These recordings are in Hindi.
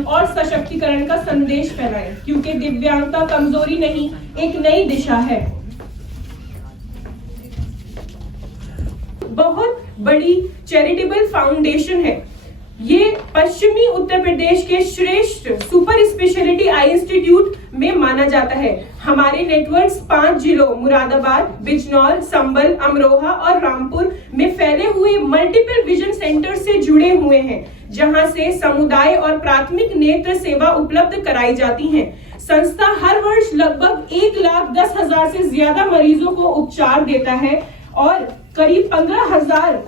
सम्मान और सशक्तिकरण का संदेश फैलाएं, क्योंकि दिव्यांगता कमजोरी नहीं, एक नई दिशा है। बहुत बड़ी चैरिटेबल फाउंडेशन है। ये पश्चिमी उत्तर प्रदेश के श्रेष्ठ सुपर स्पेशलिटी आई इंस्टीट्यूट में माना जाता है। हमारे नेटवर्क्स 5 जिलों मुरादाबाद, बिजनौर, संबल, अमरोहा और रामपुर में फैले हुए मल्टीपल विजन सेंटर से जुड़े हुए हैं, जहां से समुदाय और प्राथमिक नेत्र सेवा उपलब्ध कराई जाती हैं। संस्था हर वर्ष लगभग 1,10,000 से ज्यादा मरीजों को उपचार देता है और करीब 15,000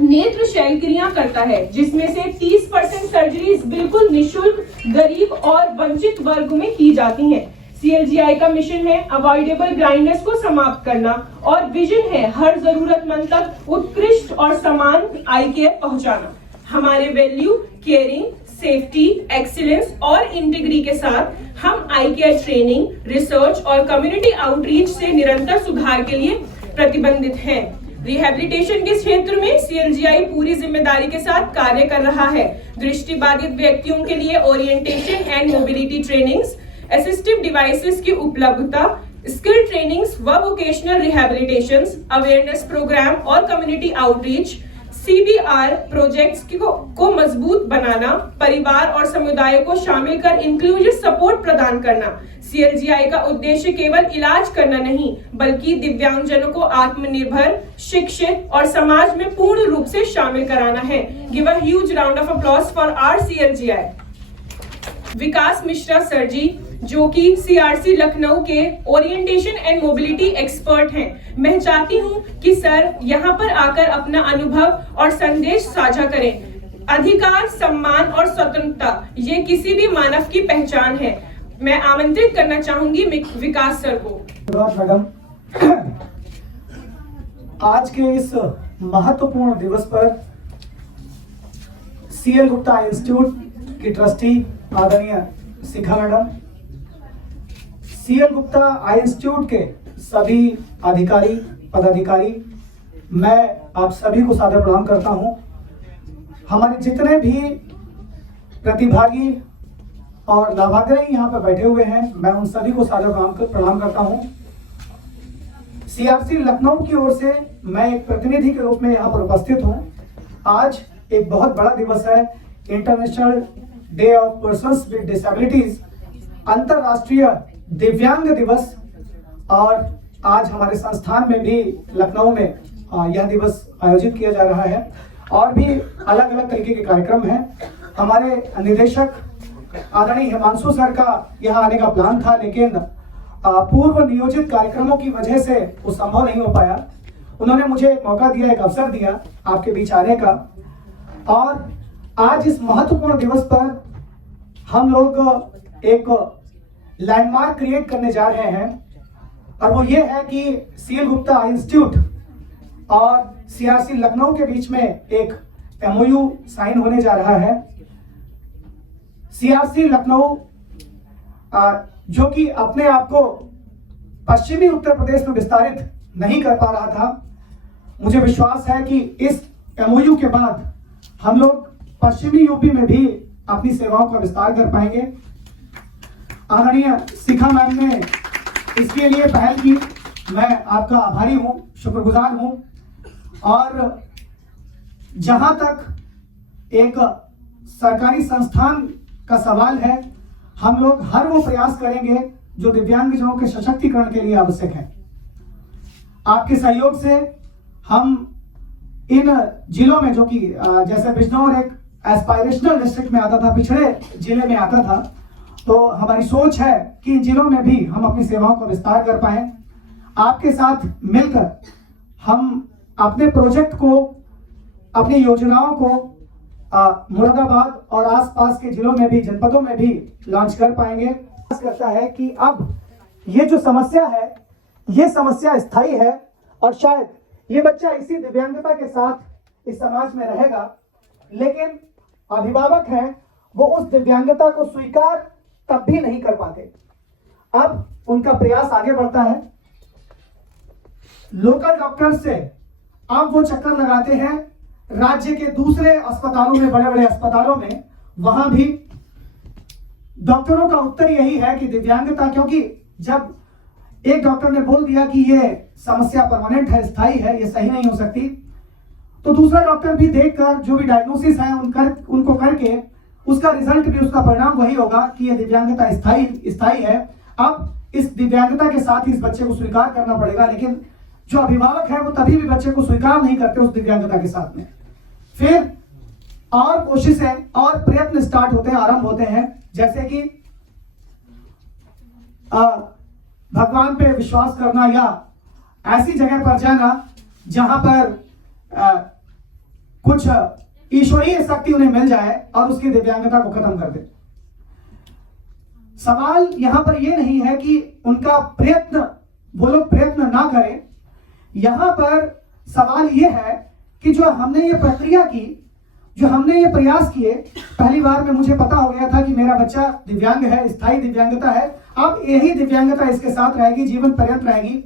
नेत्र शल्यक्रियां करता है, जिसमें से 30% सर्जरीज बिल्कुल निशुल्क गरीब और वंचित वर्ग में की जाती हैं। सीएलजीआई का मिशन है अवॉइडेबल ब्लाइंडनेस को समाप्त करना और विजन है हर जरूरतमंद तक उत्कृष्ट और समान आई केयर पहुंचाना। हमारे वैल्यू केयरिंग, सेफ्टी, एक्सीलेंस और इंटीग्रिटी के साथ हम आई केयर ट्रेनिंग, रिसर्च और कम्युनिटी आउटरीच से निरंतर सुधार के लिए प्रतिबंधित हैं। रिहैबिलिटेशन के क्षेत्र में सीएलजीआई पूरी जिम्मेदारी के साथ कार्य कर रहा है। दृष्टिबाधित व्यक्तियों के लिए orientation and mobility trainings, assistive devices की उपलब्धता, स्किल ट्रेनिंग्स व वोकेशनल रिहैबिलिटेशंस, अवेयरनेस प्रोग्राम और कम्युनिटी आउटरीच, सीबीआर प्रोजेक्ट्स को मजबूत बनाना, परिवार और समुदाय को शामिल कर इंक्लूसिव सपोर्ट प्रदान करना। सीएलजीआई का उद्देश्य केवल इलाज करना नहीं, बल्कि दिव्यांगजनों को आत्मनिर्भर, शिक्षित और समाज में पूर्ण रूप से शामिल कराना है। Give a huge round of applause for our CLGI. Vikas Mishra sir ji, जो कि सीआरसी लखनऊ के ओरिएंटेशन एंड मोबिलिटी एक्सपर्ट हैं। मैं चाहती हूं कि सर यहां पर आकर अपना अनुभव और संदेश साझा करें। अधिकार, सम्मान और स्वतंत्रता ये किसी भी मानव की पहचान है। मैं आमंत्रित करना चाहूंगी विकास सर को। मैडम, आज के इस महत्वपूर्ण दिवस पर सीएल गुप्ता इंस्टीट्यूट की ट्रस्टी आदरणीय शिखा मैडम, सीएल गुप्ता आई इंस्टीट्यूट के सभी अधिकारी, पदाधिकारी, मैं आप सभी को सादर प्रणाम करता हूं। हमारे जितने भी प्रतिभागी और लाभार्थी यहाँ पर बैठे हुए हैं, मैं उन सभी को सादर प्रणाम करता हूं। सीआरसी लखनऊ की ओर से मैं एक प्रतिनिधि के रूप में यहाँ पर उपस्थित हूँ। आज एक बहुत बड़ा दिवस है, international day of persons with disabilities, अंतरराष्ट्रीय दिव्यांग दिवस। और आज हमारे संस्थान में भी लखनऊ में यह दिवस आयोजित किया जा रहा है और भी अलग अलग तरीके के कार्यक्रम हैं। हमारे निदेशक आदरणीय हिमांशु सर का यहाँ आने का प्लान था, लेकिन पूर्व नियोजित कार्यक्रमों की वजह से वो संभव नहीं हो पाया। उन्होंने मुझे एक मौका दिया, एक अवसर दिया आपके बीच आने का। और आज इस महत्वपूर्ण दिवस पर हम लोग एक लैंडमार्क क्रिएट करने जा रहे हैं, और वो ये है कि सीएल गुप्ता इंस्टीट्यूट और सीआरसी लखनऊ के बीच में एक एमओयू साइन होने जा रहा है। सीआरसी लखनऊ जो कि अपने आप को पश्चिमी उत्तर प्रदेश में विस्तारित नहीं कर पा रहा था, मुझे विश्वास है कि इस एमओयू के बाद हम लोग पश्चिमी यूपी में भी अपनी सेवाओं का विस्तार कर पाएंगे। आदरणीय शिखा मैम ने इसके लिए पहल की, मैं आपका आभारी हूं, शुक्रगुजार हूं। और जहां तक एक सरकारी संस्थान का सवाल है, हम लोग हर वो प्रयास करेंगे जो दिव्यांगजनों के सशक्तिकरण के लिए आवश्यक है। आपके सहयोग से हम इन जिलों में, जो कि जैसे बिजनौर एक एस्पायरेशनल डिस्ट्रिक्ट में आता था, पिछड़े जिले में आता था, तो हमारी सोच है कि इन जिलों में भी हम अपनी सेवाओं का विस्तार कर पाए। आपके साथ मिलकर हम अपने प्रोजेक्ट को, अपनी योजनाओं को मुरादाबाद और आसपास के जिलों में भी, जनपदों में भी लॉन्च कर पाएंगे। करता है कि अब ये जो समस्या है, ये समस्या स्थायी है और शायद ये बच्चा इसी दिव्यांगता के साथ इस समाज में रहेगा, लेकिन अभिभावक हैं वो उस दिव्यांगता को स्वीकार तब भी नहीं कर पाते। अब उनका प्रयास आगे बढ़ता है। लोकल डॉक्टर से अब वो चक्कर लगाते हैं राज्य के दूसरे अस्पतालों में, बड़े बड़े अस्पतालों में, वहां भी डॉक्टरों का उत्तर यही है कि दिव्यांगता, क्योंकि जब एक डॉक्टर ने बोल दिया कि ये समस्या परमानेंट है, स्थायी है, ये सही नहीं हो सकती, तो दूसरा डॉक्टर भी देखकर जो भी डायग्नोसिस है उनको करके उसका रिजल्ट भी, उसका परिणाम वही होगा कि ये दिव्यांगता स्थायी है। अब इस दिव्यांगता के साथ इस बच्चे को स्वीकार करना पड़ेगा, लेकिन जो अभिभावक है वो तभी भी बच्चे को स्वीकार नहीं करते उस दिव्यांगता के साथ में। फिर और कोशिशें और प्रयत्न स्टार्ट होते हैं, आरंभ होते हैं, जैसे कि भगवान पे विश्वास करना या ऐसी जगह पर जाना जहां पर कुछ ईश्वरीय शक्ति उन्हें मिल जाए और उसकी दिव्यांगता को खत्म कर दे। सवाल यहां पर यह नहीं है कि उनका प्रयत्न, वो लोग प्रयत्न ना करें। यहां पर सवाल यह है कि जो हमने ये प्रक्रिया की, जो हमने ये प्रयास किए, पहली बार में मुझे पता हो गया था कि मेरा बच्चा दिव्यांग है, स्थायी दिव्यांगता है, अब यही दिव्यांगता इसके साथ रहेगी, जीवन पर्यंत रहेगी।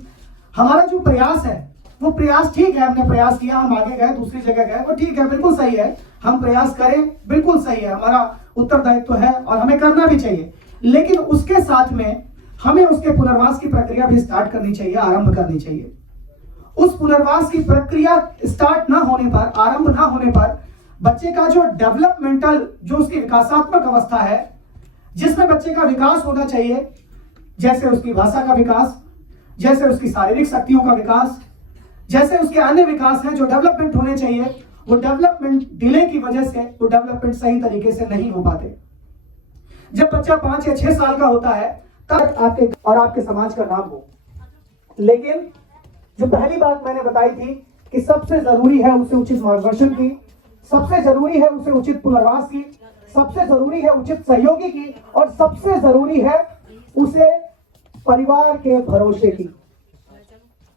हमारा जो प्रयास है वो प्रयास ठीक है, हमने प्रयास किया, हम आगे गए, दूसरी जगह गए, वो ठीक है, बिल्कुल सही है, हम प्रयास करें, बिल्कुल सही है, हमारा उत्तरदायित्व है और हमें करना भी चाहिए। लेकिन उसके साथ में हमें उसके पुनर्वास की प्रक्रिया भी स्टार्ट करनी चाहिए, आरंभ करनी चाहिए। उस पुनर्वास की प्रक्रिया स्टार्ट ना होने पर, आरंभ ना होने पर, बच्चे का जो डेवलपमेंटल, जो उसकी विकासात्मक अवस्था है, जिसमें बच्चे का विकास होना चाहिए, जैसे उसकी भाषा का विकास, जैसे उसकी शारीरिक शक्तियों का विकास, जैसे उसके अन्य विकास हैं जो डेवलपमेंट होने चाहिए, वो डेवलपमेंट डिले की वजह से वो डेवलपमेंट सही तरीके से नहीं हो पाते। जब बच्चा 5 या 6 साल का होता है तब आपके और आपके समाज का नाम हो। लेकिन जो पहली बात मैंने बताई थी कि सबसे जरूरी है उसे उचित मार्गदर्शन की, सबसे जरूरी है उसे उचित पुनर्वास की, सबसे जरूरी है उचित सहयोगी की, और सबसे जरूरी है उसे परिवार के भरोसे की,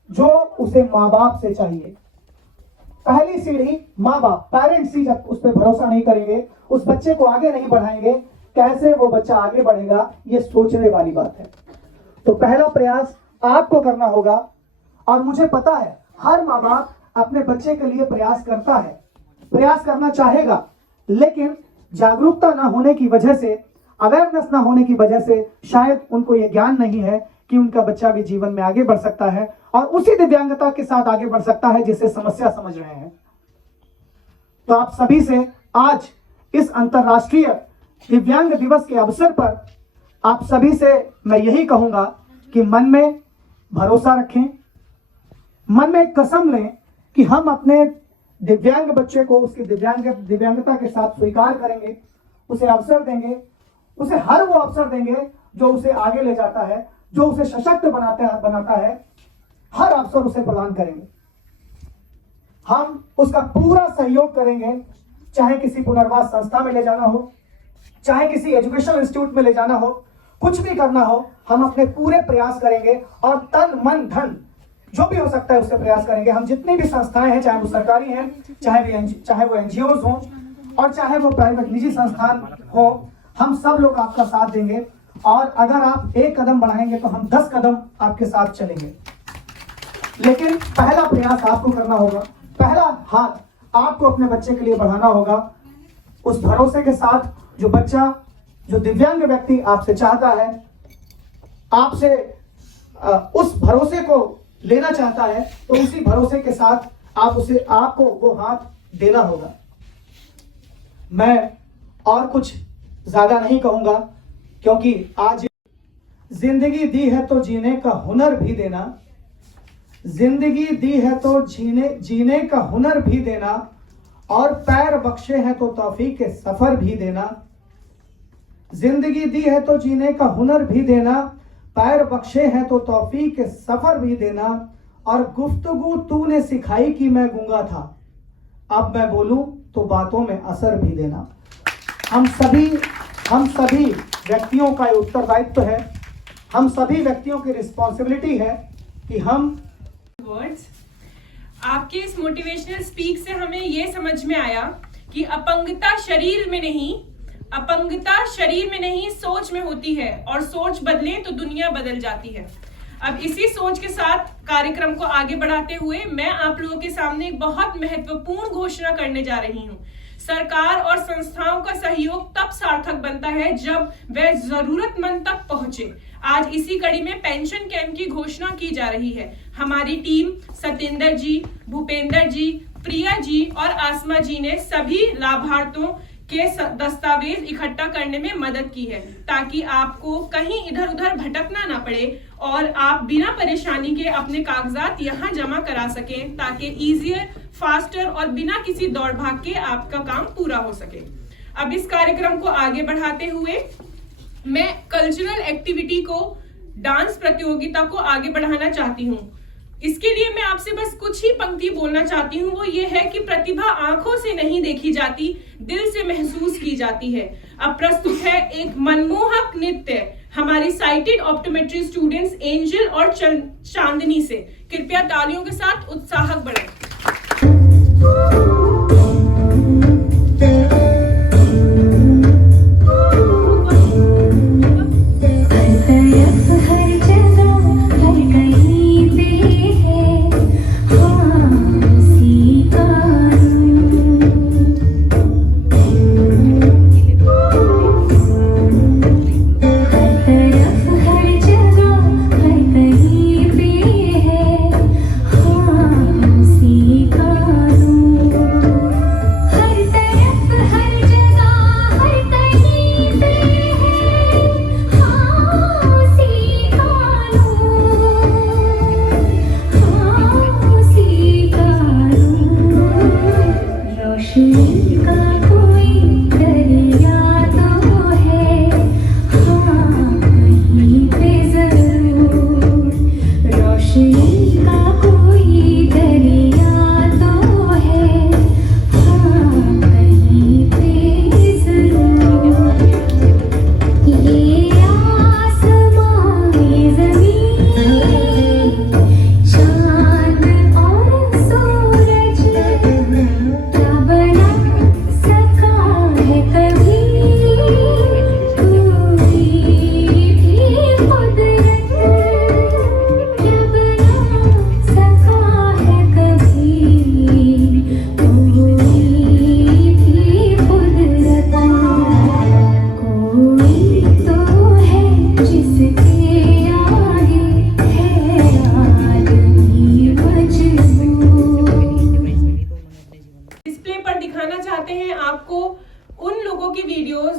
जो उसे माँ बाप से चाहिए। पहली सीढ़ी माँ बाप, पेरेंट्स ही जब उस पर भरोसा नहीं करेंगे, उस बच्चे को आगे नहीं बढ़ाएंगे, कैसे वो बच्चा आगे बढ़ेगा, ये सोचने वाली बात है। तो पहला प्रयास आपको करना होगा, और मुझे पता है हर माँ बाप अपने बच्चे के लिए प्रयास करता है, प्रयास करना चाहेगा, लेकिन जागरूकता ना होने की वजह से, अवेयरनेस ना होने की वजह से शायद उनको ये ज्ञान नहीं है कि उनका बच्चा भी जीवन में आगे बढ़ सकता है और उसी दिव्यांगता के साथ आगे बढ़ सकता है जिसे समस्या समझ रहे हैं। तो आप सभी से आज इस अंतर्राष्ट्रीय दिव्यांग दिवस के अवसर पर आप सभी से मैं यही कहूंगा कि मन में भरोसा रखें, मन में कसम लें कि हम अपने दिव्यांग बच्चे को उसकी दिव्यांगता के साथ स्वीकार करेंगे, उसे अवसर देंगे, उसे हर वो अवसर देंगे जो उसे आगे ले जाता है, जो उसे सशक्त बनाता है, हर अवसर उसे प्रदान करेंगे। हम उसका पूरा सहयोग करेंगे, चाहे किसी पुनर्वास संस्था में ले जाना हो, चाहे किसी एजुकेशनल इंस्टीट्यूट में ले जाना हो, कुछ भी करना हो, हम अपने पूरे प्रयास करेंगे और तन मन धन जो भी हो सकता है उससे प्रयास करेंगे। हम जितनी भी संस्थाएं हैं, चाहे वो सरकारी हैं, चाहे वो एनजीओ हों और चाहे वो प्राइवेट निजी संस्थान हो, हम सब लोग आपका साथ देंगे, और अगर आप एक कदम बढ़ाएंगे तो हम 10 कदम आपके साथ चलेंगे। लेकिन पहला प्रयास आपको करना होगा, पहला हाथ आपको अपने बच्चे के लिए बढ़ाना होगा, उस भरोसे के साथ जो बच्चा, जो दिव्यांग व्यक्ति आपसे चाहता है, आपसे उस भरोसे को लेना चाहता है, तो उसी भरोसे के साथ आपको वो हाथ देना होगा। मैं और कुछ ज्यादा नहीं कहूंगा, क्योंकि आज जिंदगी दी है तो जीने का हुनर भी देना, जिंदगी दी है तो जीने का हुनर भी देना, और पैर बख्शे हैं तो तौफीक के सफर भी देना। जिंदगी दी है तो जीने का हुनर भी देना, पैर बख्शे हैं तो तौफीक के सफर भी देना, और गुफ्तगू तूने सिखाई कि मैं गूंगा था, अब मैं बोलूं तो बातों में असर भी देना। हम सभी व्यक्तियों का उत्तरदायित्व है, हम सभी व्यक्तियों की रिस्पॉन्सिबिलिटी है कि हम वर्ड्स। आपके इस मोटिवेशनल स्पीक से हमें ये समझ में आया कि अपंगता शरीर में नहीं सोच में होती है, और सोच बदले तो दुनिया बदल जाती है। अब इसी सोच के साथ कार्यक्रम को आगे बढ़ाते हुए मैं आप लोगों के सामने एक बहुत महत्वपूर्ण घोषणा करने जा रही हूँ, सरकार और संस्थाओं का सहयोग तब सार्थक बनता है जब वह जरूरतमंद तक पहुंचे। आज इसी कड़ी में पेंशन कैंप की घोषणा की जा रही है। हमारी टीम सतेंद्र जी, भूपेंद्र जी, प्रिया जी और आसमा जी ने सभी लाभार्थियों के दस्तावेज इकट्ठा करने में मदद की है, ताकि आपको कहीं इधर उधर भटकना ना पड़े और आप बिना परेशानी के अपने कागजात यहाँ जमा करा सकें, ताकि इजियर, फास्टर और बिना किसी दौड़ भाग के आपका काम पूरा हो सके। अब इस कार्यक्रम को आगे बढ़ाते हुए मैं कल्चरल एक्टिविटी को, डांस प्रतियोगिता को आगे बढ़ाना चाहती हूँ। इसके लिए मैं आपसे बस कुछ ही पंक्ति बोलना चाहती हूँ। वो ये है कि प्रतिभा आंखों से नहीं देखी जाती, दिल से महसूस की जाती है। अब प्रस्तुत है एक मनमोहक नृत्य हमारी साइटेड ऑप्टोमेट्री स्टूडेंट्स एंजल और चांदनी से। कृपया तालियों के साथ उत्साहक बढ़ाएं।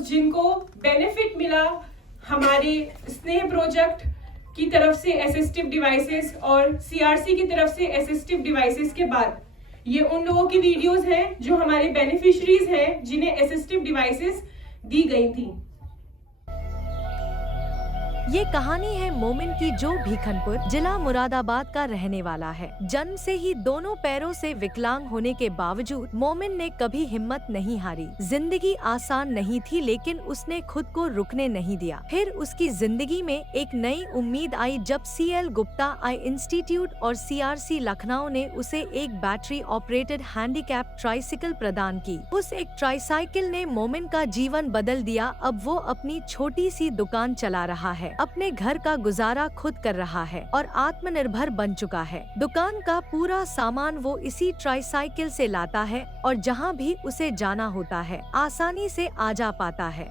जिनको बेनिफिट मिला हमारे स्नेह प्रोजेक्ट की तरफ से असिस्टिव डिवाइसेस और सीआरसी की तरफ से असिस्टिव डिवाइसेस के बाद, ये उन लोगों की वीडियोस हैं जो हमारे बेनिफिशरीज हैं जिन्हें असिस्टिव डिवाइसेस दी गई थी। ये कहानी है मोमिन की, जो भीखनपुर जिला मुरादाबाद का रहने वाला है। जन्म से ही दोनों पैरों से विकलांग होने के बावजूद मोमिन ने कभी हिम्मत नहीं हारी। जिंदगी आसान नहीं थी, लेकिन उसने खुद को रुकने नहीं दिया। फिर उसकी जिंदगी में एक नई उम्मीद आई जब CL गुप्ता आई इंस्टीट्यूट और CRC लखनऊ ने उसे एक बैटरी ऑपरेटेड हैंडीकैप ट्राइसिकल प्रदान की। उस एक ट्राइसाइकिल ने मोमिन का जीवन बदल दिया। अब वो अपनी छोटी सी दुकान चला रहा है, अपने घर का गुजारा खुद कर रहा है और आत्मनिर्भर बन चुका है। दुकान का पूरा सामान वो इसी ट्राइसाइकिल से लाता है और जहाँ भी उसे जाना होता है आसानी से आ जा पाता है।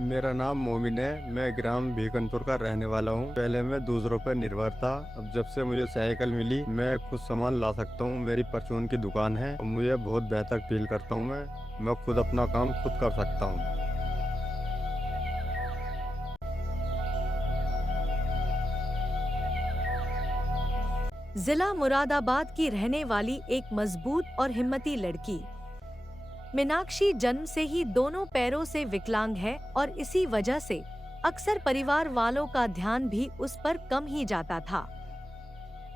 मेरा नाम मोमिन है, मैं ग्राम भीखनपुर का रहने वाला हूँ। पहले मैं दूसरों पर निर्भर था, अब जब से मुझे साइकिल मिली मैं खुद सामान ला सकता हूँ। मेरी परचून की दुकान है और मुझे बहुत बेहतर फील करता हूँ। मैं खुद अपना काम खुद कर सकता हूँ। जिला मुरादाबाद की रहने वाली एक मजबूत और हिम्मती लड़की मीनाक्षी जन्म से ही दोनों पैरों से विकलांग है और इसी वजह से अक्सर परिवार वालों का ध्यान भी उस पर कम ही जाता था।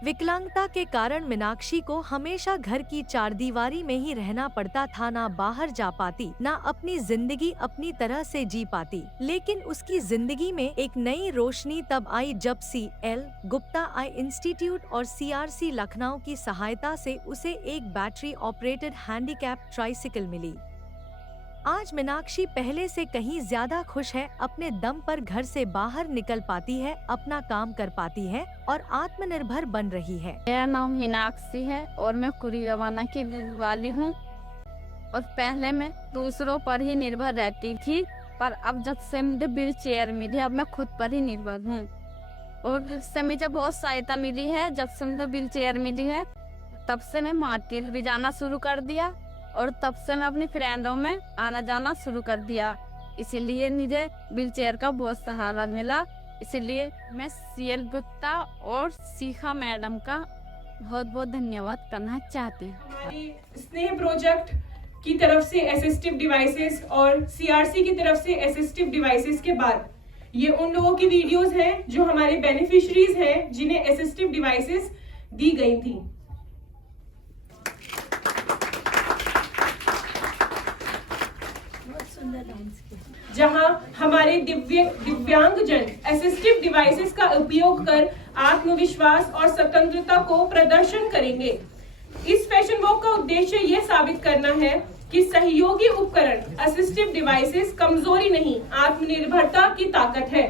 विकलांगता के कारण मीनाक्षी को हमेशा घर की चारदीवारी में ही रहना पड़ता था, ना बाहर जा पाती, ना अपनी जिंदगी अपनी तरह से जी पाती। लेकिन उसकी जिंदगी में एक नई रोशनी तब आई जब CL गुप्ता आई इंस्टीट्यूट और CRC लखनऊ की सहायता से उसे एक बैटरी ऑपरेटेड हैंडीकैप ट्राइसिकल मिली। आज मीनाक्षी पहले से कहीं ज्यादा खुश है, अपने दम पर घर से बाहर निकल पाती है, अपना काम कर पाती है और आत्मनिर्भर बन रही है। मेरा नाम मीनाक्षी है और मैं कुरी रवाना की रहने वाली हूँ। और पहले मैं दूसरों पर ही निर्भर रहती थी, पर अब जब से मुझे व्हील चेयर मिली अब मैं खुद पर ही निर्भर हूँ। और इससे मुझे बहुत सहायता मिली है। जब से मुझे व्हील चेयर मिली है तब से मैं मार्केट भी जाना शुरू कर दिया और तब से मैं अपनी फ्रेंडों में आना जाना शुरू कर दिया। इसीलिए मुझे व्हील चेयर का बहुत सहारा मिला। इसलिए मैं CL गुप्ता और शिखा मैडम का बहुत बहुत धन्यवाद करना चाहती हूँ। हमारे स्नेह प्रोजेक्ट की तरफ से असिस्टिव डिवाइसेस और CRC की तरफ से असिस्टिव डिवाइसेस के बाद ये उन लोगों की वीडियोस हैं जो हमारे बेनिफिशरीज हैं जिन्हें असिस्टिव डिवाइसेस दी गई थी। जहां हमारे दिव्यांगजन असिस्टिव डिवाइसेस का उपयोग कर आत्मविश्वास और स्वतंत्रता को प्रदर्शन करेंगे। इस फैशन वॉक का उद्देश्य यह साबित करना है कि सहयोगी उपकरण असिस्टिव डिवाइसेस कमजोरी नहीं, आत्मनिर्भरता की ताकत है।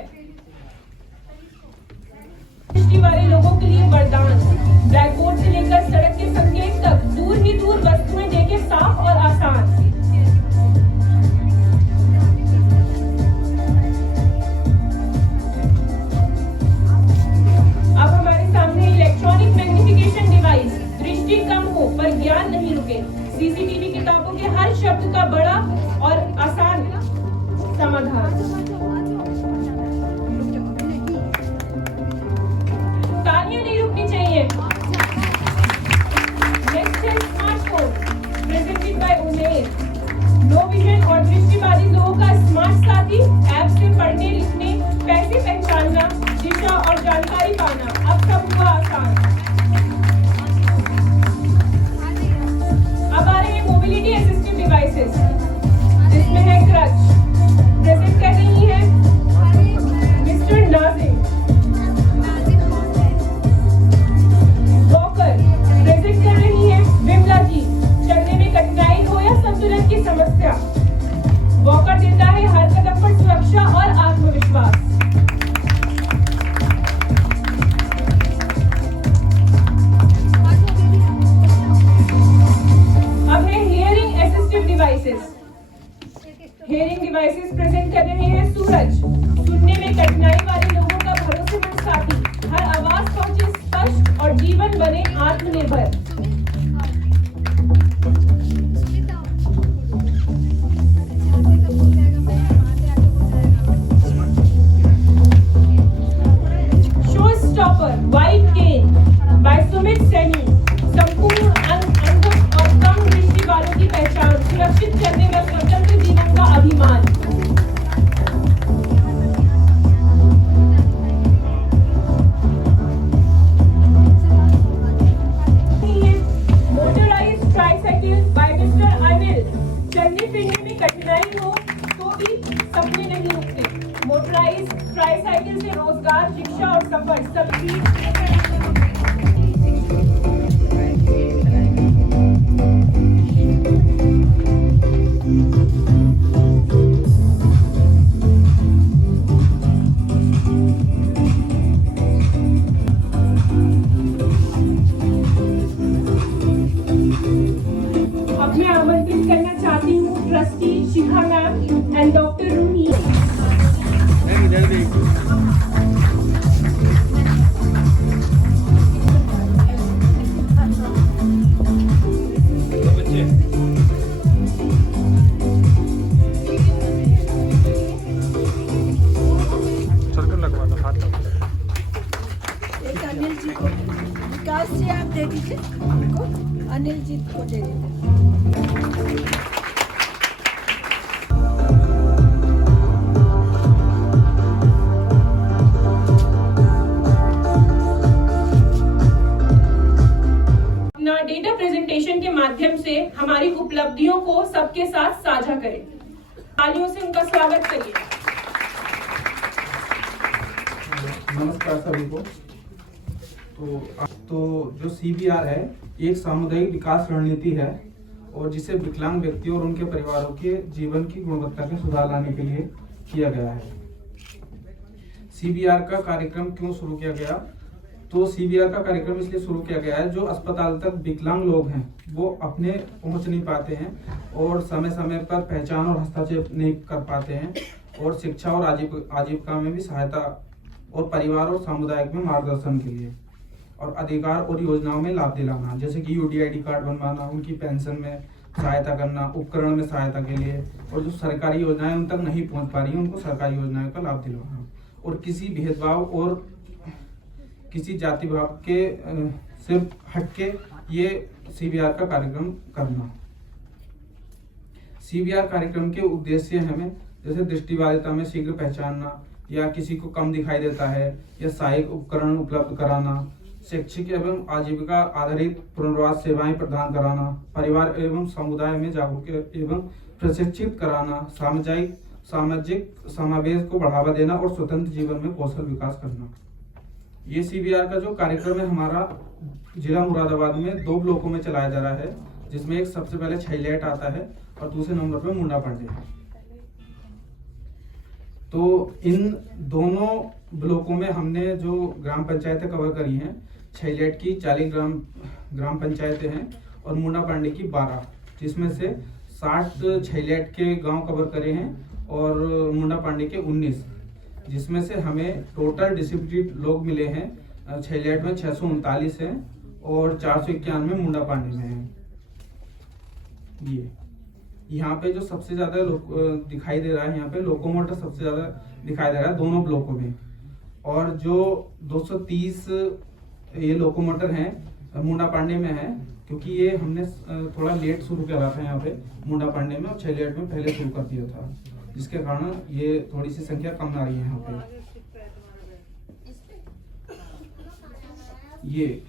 दृष्टि वाले लोगों के लिए वरदान, ब्लैक बोर्ड से लेकर सड़क के संकेत तक दूर ही दूर वस्तुएं देखे साफ और आसान। अब हमारे सामने इलेक्ट्रॉनिक मैग्निफिकेशन डिवाइस, दृष्टि कम हो पर ज्ञान नहीं रुके। CCTV किताबों के हर शब्द का बड़ा और आसान समाधान। तालियां नहीं रुकनी चाहिए। नेक्स्ट है smartphone, presented by Umer. Low vision और दृष्टिबाधित लोगों का स्मार्ट साथी, ऐप से पढ़ने लिखने, पैसे पहचानना, दिशा और जानकारी पाना, अब सब हुआ आसान। अब आ रहे हैं मोबिलिटी असिस्टिव डिवाइसेस, जिसमें है क्रच। प्रेजेंट कर रही है मिस्टर नाजिम। वॉकर प्रेजेंट कर रही है विमला जी। चलने में कठिनाई हो या संतुलन की समस्या, वॉकर देता है हर कदम पर सुरक्षा और आत्मविश्वास। अब है hearing assistive devices. Hearing devices present कर रहे हैं सूरज। सुनने में कठिनाई वाले लोगों का भरोसेमंद साथी, हर आवाज पहुंचे स्पष्ट और जीवन बने आत्मनिर्भर। शो स्टॉपर व्हाइट केन बाय सुमित सैनी, संपूर्ण अंध और कम दृष्टि वालों की पहचान, सुरक्षित चलने व स्वतंत्र जीवन का अभिमान। Motorised tricycle by mister Anil. चलने फिरने में कठिनाई हो तो भी सपने नहीं रुकते। मोटराइज्ड ट्राइसाइकिल से रोजगार, शिक्षा और सफर सबकी। अब मैं आमंत्रित करना चाहती हूँ trustee Shikha ma'am and doctor Ruhi. एक अनिल जी को, विकास जी आप दे दीजिए उनको, अनिल जी को दे दीजिए। अपना डेटा प्रेजेंटेशन के माध्यम से हमारी उपलब्धियों को सबके साथ साझा करें। तालियों से उनका स्वागत करिए। नमस्कार सभी को। तो जो CBR है एक सामुदायिक विकास रणनीति है और जिसे विकलांग व्यक्तियों और उनके परिवारों के जीवन की गुणवत्ता में सुधार लाने के लिए किया गया है। CBR का कार्यक्रम क्यों शुरू किया गया? तो सीबीआर का कार्यक्रम इसलिए शुरू किया गया है, जो अस्पताल तक विकलांग लोग हैं वो अपने पहुंच नहीं पाते हैं और समय समय पर पहचान और हस्तक्षेप नहीं कर पाते हैं, और शिक्षा और आजीविका में भी सहायता, और परिवार और सामुदायिक में मार्गदर्शन के लिए, और अधिकार और योजनाओं में लाभ दिलाना, जैसे कि यूडीआईडी कार्ड बनवाना, उनकी पेंशन में सहायता करना, उपकरण में सहायता के लिए, और जो सरकारी योजनाएं उन तक नहीं पहुंच पा रही हैं उनको सरकारी योजनाओं का लाभ दिलवाना, और किसी भेदभाव और किसी जाति भाव के सिर्फ हटके ये सीबीआर का कार्यक्रम करना। सीबीआर कार्यक्रम के उद्देश्य हमें जैसे दृष्टिबाधिता में शीघ्र पहचानना, या किसी को कम दिखाई देता है, या सहायक उपकरण उपलब्ध कराना, शैक्षिक एवं आजीविका आधारित पुनर्वास सेवाएं प्रदान कराना, परिवार एवं समुदाय में जागरूक एवं प्रशिक्षित कराना, सामाजिक समावेश को बढ़ावा देना और स्वतंत्र जीवन में कौशल विकास करना। ये सीबीआर का जो कार्यक्रम है हमारा जिला मुरादाबाद में 2 ब्लॉकों में चलाया जा रहा है, जिसमें एक सबसे पहले छैलेट आता है और दूसरे नंबर पे मुंडा पांडे है। तो इन दोनों ब्लॉकों में हमने जो ग्राम पंचायतें कवर करी हैं, छैलेट की 40 ग्राम पंचायतें हैं और मुंडा पांडे की 12, जिसमें से 60 छैलेट के गांव कवर करे हैं और मुंडा पांडे के 19, जिसमें से हमें टोटल डिस्ट्रीब्यूटेड लोग मिले हैं। छैलेट में 639 हैं और 491 मुंडा पांडे में हैं। ये यहाँ पे जो सबसे ज्यादा दिखाई दे रहा है, यहाँ पे लोकोमोटर सबसे ज्यादा दिखाई दे रहा है दोनों ब्लॉकों में, और जो 230 ये लोकोमोटर हैं मुंडा पांडे में है, क्योंकि ये हमने थोड़ा लेट शुरू करा था यहाँ पे मुंडा पांडे में, और छैलेट में पहले शुरू कर दिया था, जिसके कारण ये थोड़ी सी संख्या कम आ रही है यहाँ पे। ये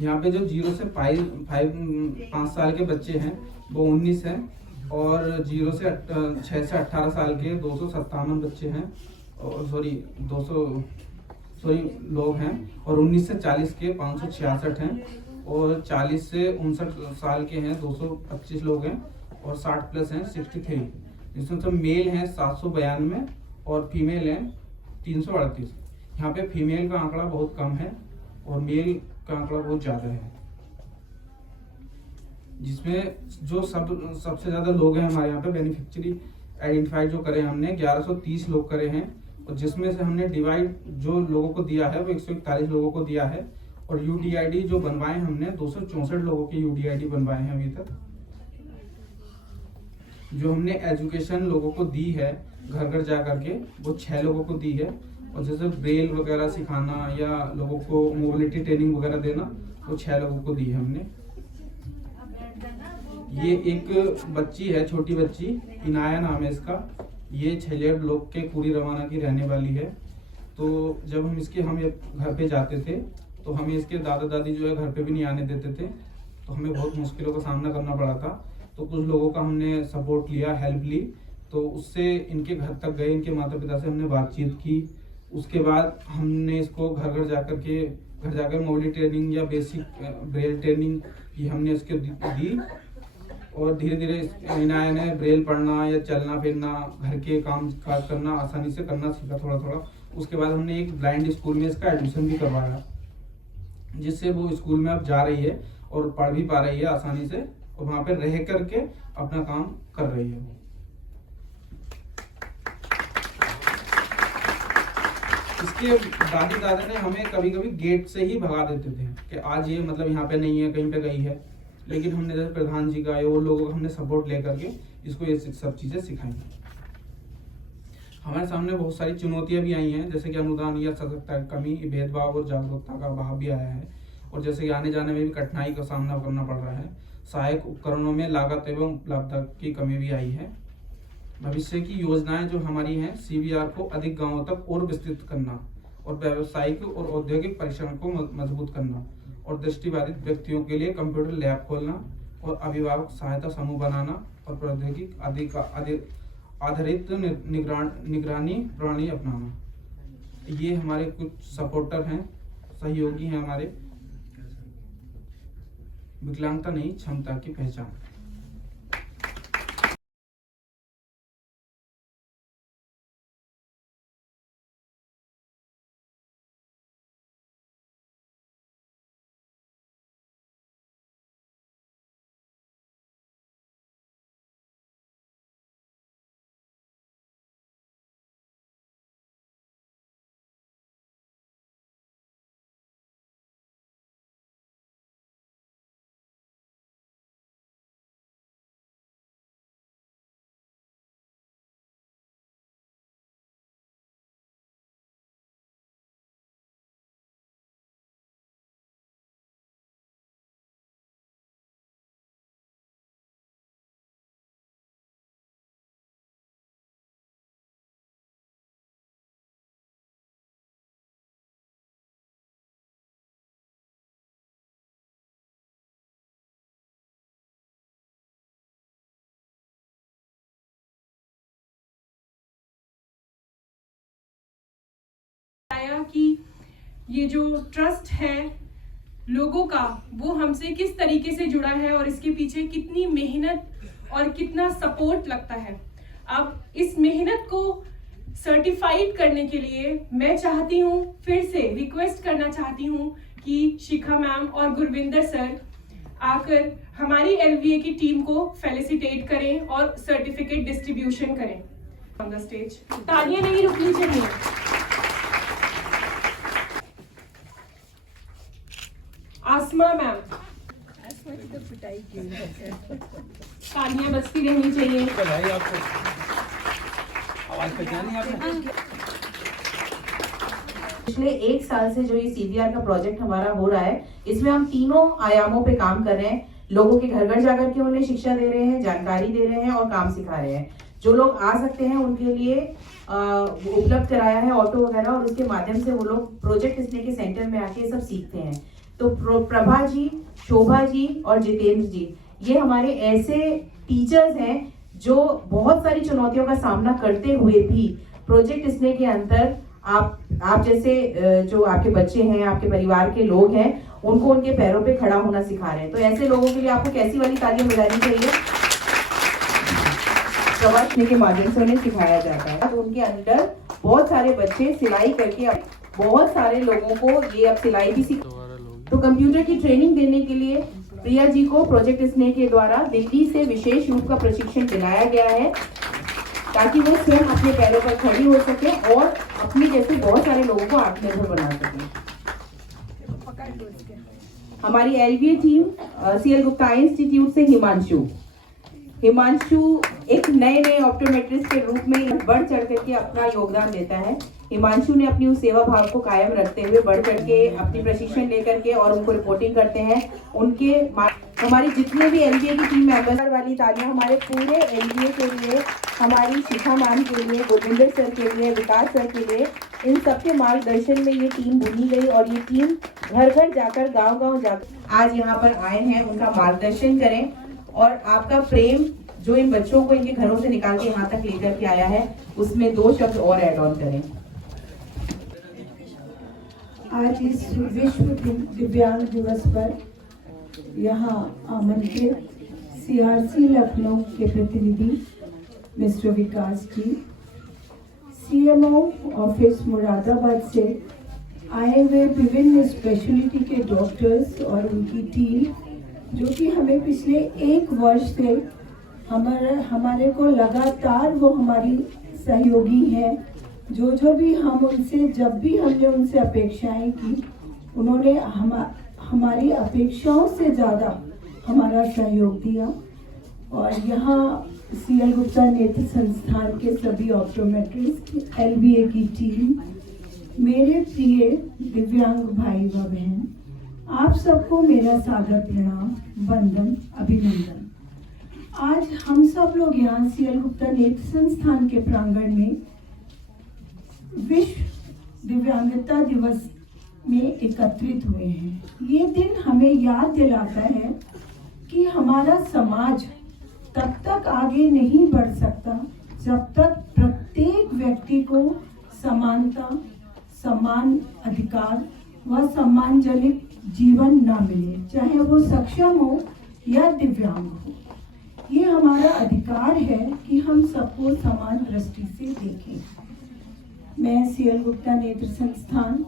यहाँ पे जो 0 से 5 साल के बच्चे हैं वो 19 हैं, और 6 से 18 साल के 257 बच्चे हैं, और 200 लोग हैं, और 19 से 40 के 566 हैं, और 40 से 59 साल के हैं 225 लोग हैं, और 60 प्लस हैं 63, जिसमें सब मेल हैं 792 और फीमेल हैं 338। यहाँ पे फीमेल का आंकड़ा बहुत कम है और मेल का आंकड़ा बहुत ज्यादा है, जिसमें जो सबसे ज्यादा लोग हैं हमारे यहाँ पे बेनिफिशियरी आइडेंटिफाइड जो करे हमने 1130 लोग करे हैं, और जिसमें से हमने डिवाइड जो लोगों को दिया है वो 141 लोगों को दिया है, और यूडीआईडी जो बनवाए हमने 264 लोगों के यूडीआईडी बनवाए हैं अभी तक। जो हमने एजुकेशन लोगों को दी है घर घर जा करके वो 6 लोगों को दी है, और जैसे ब्रेल वगैरह सिखाना या लोगों को मोबिलिटी ट्रेनिंग वगैरह देना वो 6 लोगों को दी है हमने। ये एक बच्ची है, छोटी बच्ची, इनाया नाम है इसका, ये छैलेट ब्लॉक के पूरी रवाना की रहने वाली है। तो जब हम घर पे जाते थे तो हमें इसके दादा दादी जो है घर पे भी नहीं आने देते थे, तो हमें बहुत मुश्किलों का सामना करना पड़ा था। तो कुछ लोगों का हमने सपोर्ट लिया, हेल्प ली, तो उससे इनके घर तक गए, इनके माता पिता से हमने बातचीत की। उसके बाद हमने इसको घर जाकर मोबिलिटी ट्रेनिंग या बेसिक ब्रेल ट्रेनिंग ये हमने इसके दी, और धीरे धीरे इनाया ने ब्रेल पढ़ना या चलना फिरना, घर के काम काज करना आसानी से करना सीखा थोड़ा थोड़ा। उसके बाद हमने एक ब्लाइंड स्कूल में इसका एडमिशन भी करवाया, जिससे वो स्कूल में अब जा रही है और पढ़ भी पा रही है आसानी से, और वहां पे रह करके अपना काम कर रही है। इसके दादी दादा ने हमें कभी कभी गेट से ही भगा देते थे कि आज ये मतलब यहाँ पे नहीं है, कहीं पे गई है, लेकिन हमने जैसे प्रधान जी का या वो लोगों का हमने सपोर्ट लेकर के इसको ये सब चीजें सिखाई। हमारे सामने बहुत सारी चुनौतियां भी आई हैं, जैसे कि अनुदान या सशक्ता की कमी, भेदभाव और जागरूकता का अभाव भी आया है, और जैसे कि आने जाने में भी कठिनाई का सामना करना पड़ रहा है। सहायक उपकरणों में लागत एवं उपलब्धता की कमी भी आई है। भविष्य की योजनाएं जो हमारी हैं, सीबीआर को अधिक गांवों तक और विस्तृत करना, और व्यावसायिक और औद्योगिक परिसरों को मजबूत करना, और दृष्टिबाधित व्यक्तियों के लिए कंप्यूटर लैब खोलना, और अभिभावक सहायता समूह बनाना, और प्रौद्योगिक आधारित निगरानी प्रणाली अपनाना। ये हमारे कुछ सपोर्टर हैं, सहयोगी हैं हमारे। विकलांगता नहीं, क्षमता की पहचान। बताया कि ये जो ट्रस्ट है लोगों का, वो हमसे किस तरीके से जुड़ा है और इसके पीछे कितनी मेहनत और कितना सपोर्ट लगता है। अब इस मेहनत को सर्टिफाइड करने के लिए मैं चाहती हूँ, फिर से रिक्वेस्ट करना चाहती हूँ कि शिखा मैम और गुरविंदर सर आकर हमारी LVA की टीम को फेलिसिटेट करें और सर्टिफिकेट डिस्ट्रीब्यूशन करें ऑन द स्टेज। तालियां नहीं रुकनी चाहिए। आसमा मैम, तो पिटाई की है। तालियां बजती रहनी चाहिए। भाई आपको आवाज पहचानी आपने? पिछले 1 साल से जो ये CVR का प्रोजेक्ट हमारा हो रहा है, इसमें हम तीनों आयामों पे काम कर रहे हैं। लोगों के घर घर जाकर के उन्हें शिक्षा दे रहे हैं, जानकारी दे रहे हैं और काम सिखा रहे हैं। जो लोग आ सकते हैं उनके लिए उपलब्ध कराया है ऑटो वगैरह, और उसके माध्यम से वो लोग प्रोजेक्ट स्नेक के सेंटर में आके सब सीखते हैं। तो प्रभा जी, शोभा जी और जितेंद्र जी, ये हमारे ऐसे टीचर्स हैं जो बहुत सारी चुनौतियों का सामना करते हुए भी प्रोजेक्ट स्नेक के अंतर आप जैसे जो आपके बच्चे हैं, आपके परिवार के लोग हैं, उनको उनके पैरों पे खड़ा होना सिखा रहे हैं। तो ऐसे लोगों के लिए आपको कैसी वाली तालियां बजानी चाहिए? प्रवास के माध्यम से उन्हें सिखाया जाता है। तो उनके अंदर बहुत सारे बच्चे सिलाई करके बहुत सारे लोगों को ये अब सिलाई भी सीख। तो कंप्यूटर की ट्रेनिंग देने के लिए प्रिया जी को प्रोजेक्ट स्नेक के द्वारा दिल्ली से विशेष रूप का प्रशिक्षण दिलाया गया है, ताकि वो स्वयं अपने पैरों पर खड़ी हो सके और अपने जैसे बहुत सारे लोगों को आत्मनिर्भर बना सके। हमारी LVA team CL Gupta institute से हिमांशु एक नए ऑप्टोमेट्रिस्ट के रूप में बढ़ चढ़ करके अपना योगदान देता है। हिमांशु ने अपनी उस सेवा भाव को कायम रखते हुए बढ़ चढ़ के अपनी प्रशिक्षण लेकर के और उनको रिपोर्टिंग करते हैं। उनके हमारी जितने भी LVA की टीम मेंबर वाली तालियां हमारे पूरे LVA के लिए, हमारी शिखा मैम के लिए, गोविंदर सर के लिए, विकास सर के लिए, इन सबके मार्गदर्शन में ये टीम बुनी गई और ये टीम घर घर जाकर गांव जाकर आज यहाँ पर आए हैं। उनका मार्गदर्शन करें और आपका प्रेम जो इन बच्चों को इनके घरों से निकाल के यहाँ तक लेकर के आया है, उसमें 2 शब्द और ऐड ऑन करें। आज इस विश्व दिव्यांग दिवस पर यहाँ आमंत्रित CRC लखनऊ के प्रतिनिधि मिस्टर विकास जी, CMO ऑफिस मुरादाबाद से आए हुए विभिन्न स्पेशलिटी के डॉक्टर्स और उनकी टीम, जो कि हमें पिछले 1 वर्ष से हमारे को लगातार वो हमारी सहयोगी हैं। जो भी हम उनसे, जब भी हमने उनसे अपेक्षाएं की, उन्होंने हमारी अपेक्षाओं से ज़्यादा हमारा सहयोग दिया। और यहाँ CL गुप्ता नेत्र संस्थान के सभी ऑप्टोमेट्रिस्ट, LVA की टीम, मेरे प्रिय दिव्यांग भाई व बहन, आप सबको मेरा सादर प्रणाम, वंदन, अभिनंदन। आज हम सब लोग यहाँ CL गुप्ता नेत्र संस्थान के प्रांगण में विश्व दिव्यांगता दिवस में एकत्रित हुए हैं। ये दिन हमें याद दिलाता है कि हमारा समाज तब तक आगे नहीं बढ़ सकता जब तक प्रत्येक व्यक्ति को समानता, समान अधिकार व सम्मानजनक जीवन न मिले, चाहे वो सक्षम हो या दिव्यांग हो। ये हमारा अधिकार है कि हम सबको समान दृष्टि से देखें। मैं CL गुप्ता नेत्र संस्थान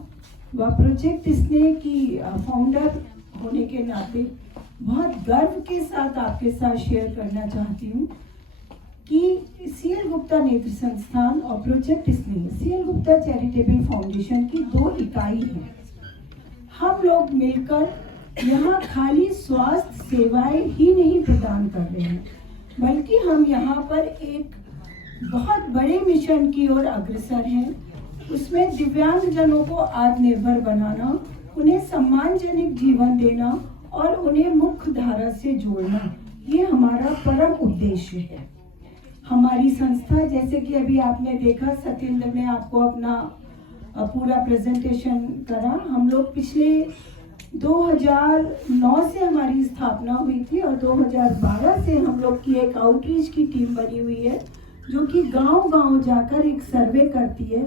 व प्रोजेक्ट स्नेक की फाउंडर होने के नाते बहुत गर्व के साथ आपके साथ शेयर करना चाहती हूँ कि CL गुप्ता नेत्र संस्थान और project snake, CL Gupta charitable foundation की 2 इकाई हैं। हम लोग मिलकर यहाँ खाली स्वास्थ्य सेवाएं ही नहीं प्रदान कर रहे हैं, बल्कि हम यहाँ पर एक बहुत बड़े मिशन की ओर अग्रसर हैं। उसमें दिव्यांगजनों को आत्मनिर्भर बनाना, उन्हें सम्मानजनक जीवन देना और उन्हें मुख्य धारा से जोड़ना, ये हमारा परम उद्देश्य है। हमारी संस्था, जैसे कि अभी आपने देखा, सत्येंद्र ने आपको अपना पूरा प्रेजेंटेशन करा। हम लोग पिछले 2009 से हमारी स्थापना हुई थी और 2012 से हम लोग की एक आउटरीच की टीम बनी हुई है, जो कि गांव-गांव जाकर एक सर्वे करती है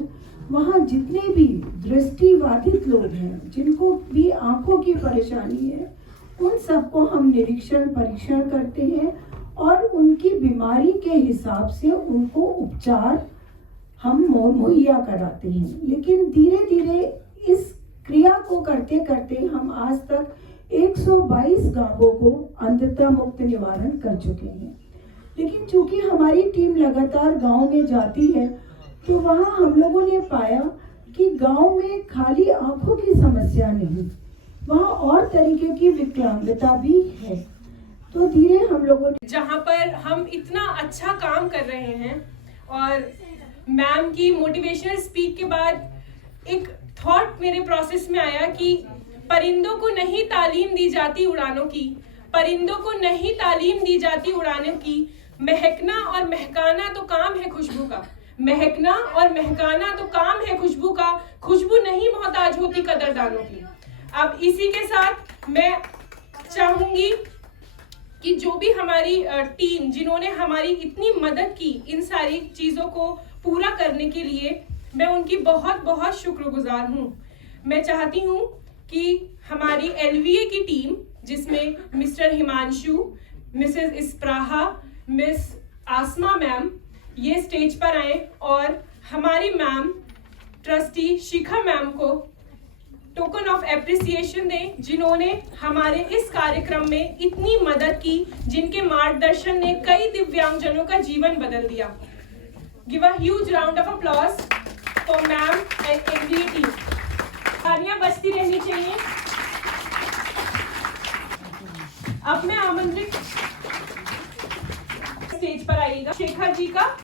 वहाँ जितने भी दृष्टिबाधित लोग हैं, जिनको भी आंखों की परेशानी है, उन सबको हम निरीक्षण परीक्षण करते हैं और उनकी बीमारी के हिसाब से उनको उपचार हम मुहैया कराते हैं। लेकिन धीरे धीरे इस क्रिया को करते करते हम आज तक 122 गांवों को अंधता मुक्त निवारण कर चुके हैं। लेकिन चूंकि हमारी टीम लगातार गांव में जाती है, तो वहाँ हम लोगों ने पाया कि गांव में खाली आंखों की समस्या नहीं, वहाँ और तरीके की विकलांगता भी है। तो धीरे हम लोगों ने जहाँ पर हम इतना अच्छा काम कर रहे हैं और मैम की मोटिवेशनल स्पीच के बाद एक थॉट मेरे प्रोसेस में आया कि परिंदों को नहीं तालीम दी जाती उड़ानों की, परिंदों को नहीं तालीम दी जाती उड़ानों की, महकना और महकाना तो काम है खुशबू का, महकना और महकाना तो काम है खुशबू का, खुशबू नहीं मोहताज होती कदरदानों की। अब इसी के साथ मैं चाहूंगी कि जो भी हमारी टीम जिन्होंने हमारी इतनी मदद की इन सारी चीज़ों को पूरा करने के लिए, मैं उनकी बहुत बहुत शुक्रगुजार हूँ। मैं चाहती हूँ कि हमारी LVA की टीम जिसमें मिस्टर हिमांशु, मिसेस इस्प्राहा, मिस आसमा मैम ये स्टेज पर आए और हमारी मैम ट्रस्टी शिखा मैम को टोकन ऑफ एप्रिसिएशन दें, जिन्होंने हमारे इस कार्यक्रम में इतनी मदद की, जिनके मार्गदर्शन ने कई दिव्यांगजनों का जीवन बदल दिया। Give a huge round of applause for ma'am and LVA team. तालियां बजती रहनी चाहिए। अब मैं आमंत्रित स्टेज पर आइएगा शेखर जी का